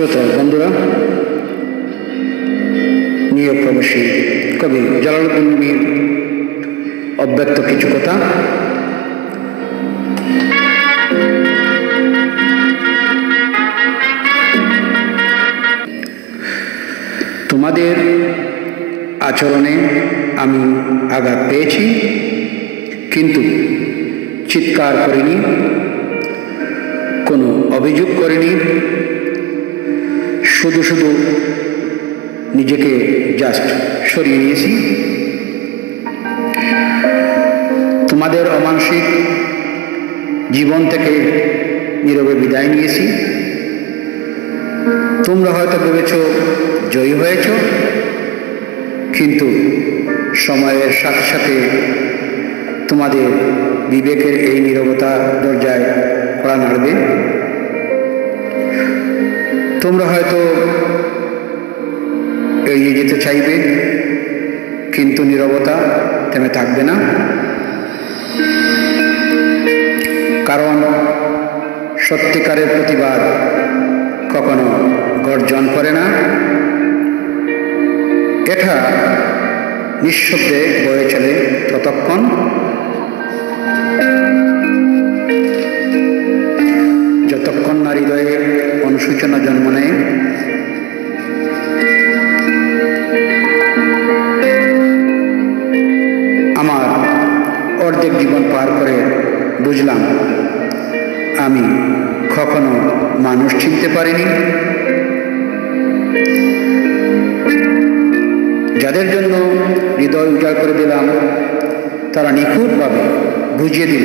শ্রোতা বন্ধুরা, নিয়োগ প্রবাসী কবি জালালউদ্দিন রুমির অব্যক্ত কিছু কথা। তোমাদের আচরণে আমি আঘাত পেয়েছি, কিন্তু চিৎকার করিনি, কোনো অভিযোগ করিনি, শুধু শুধু নিজেকে জাস্ট সরিয়ে নিয়েছি। তোমাদের অমানসিক জীবন থেকে নীরবে বিদায় নিয়েছি। তোমরা হয়তো ভেবেছ জয়ী হয়েছ, কিন্তু সময়ের সাথে সাথে তোমাদের বিবেকের এই নীরবতা দরজায় কড়া নাড়বে। তোমরা হয়তো এড়িয়ে যেতে চাইবে, কিন্তু নীরবতা থেমে থাকবে না, কারণ সত্যিকারের প্রতিবাদ কখনো গর্জন করে না। এটা নিঃশব্দে বয়ে চলে ততক্ষণ যতক্ষণ না হৃদয়ে অনুশোচনা জন্ম নেয়। আমার অর্ধেক জীবন পার করে বুঝলাম আমি কখনো মানুষ চিনতে পারিনি। যাদের জন্য হৃদয় উজাড় করে দিলাম, তারা নিখুঁতভাবে বুঝিয়ে দিল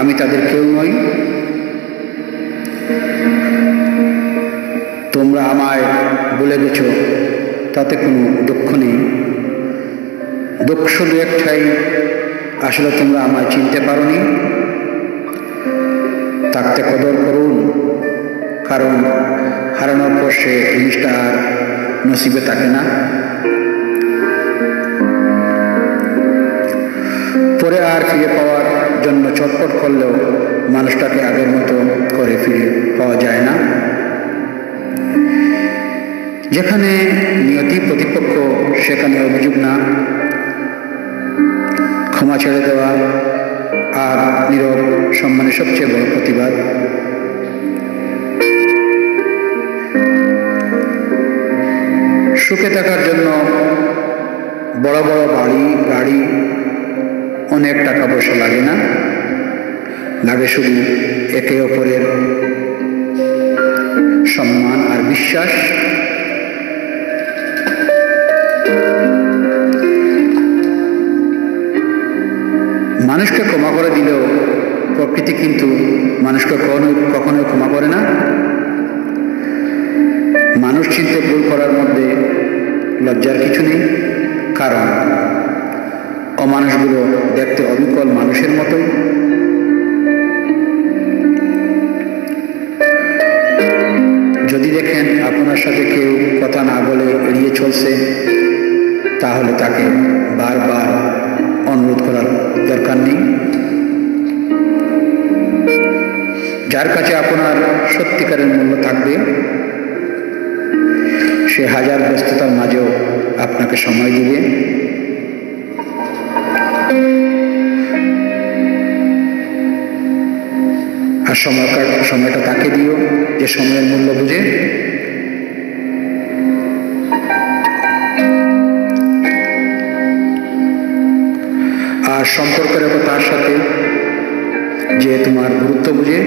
আমি তাদের কেউ নই। তোমরা আমায় বলে গেছ, তাতে কোনো দুঃখ নেই। দুঃখ শুধু একটাই, আসলে তোমরা আমায় চিনতে পারোনি। থাকতে কদর করুন, কারণ হারানোর পর সে জিনিসটা আর নসিবে থাকে না। পরে আর ফিরে পাওয়ার জন্য চটপট করলেও মানুষটাকে আগের মতো করে ফিরে পাওয়া যায় না। যেখানে নিয়তি প্রতিপক্ষ, সেখানে অভিযোগ না, ক্ষমা ছেড়ে দেওয়া আর নীরব সম্মানের সবচেয়ে বড় প্রতিবাদ। সুখে থাকার জন্য বড় বড় বাড়ি, গাড়ি, অনেক টাকা পয়সা লাগে না, লাগে শুধু একে অপরের সম্মান আর বিশ্বাস। মানুষকে ক্ষমা করে দিলেও প্রকৃতি কিন্তু মানুষকে কখনোই ক্ষমা করে না। মানুষ চিনতে ভুল করার মধ্যে লজ্জার কিছু নেই, কারণ অমানুষগুলো দেখতে অবিকল মানুষের মতোই। যদি দেখেন আপনার সাথে কেউ কথা না বলে এড়িয়ে চলছে, তাহলে তাকে বারবার অনুরোধ করার দরকার নেই। যার কাছে আপনার সত্যিকারের মূল্য থাকবে, সে হাজার ব্যস্ততার মাঝেও আপনাকে সময় দিবে। আর সময়টা তাকে দিও যে সময়ের মূল্য বুঝে। আর সম্পর্ক রেখো তার সাথে যে তোমার গুরুত্ব বুঝে।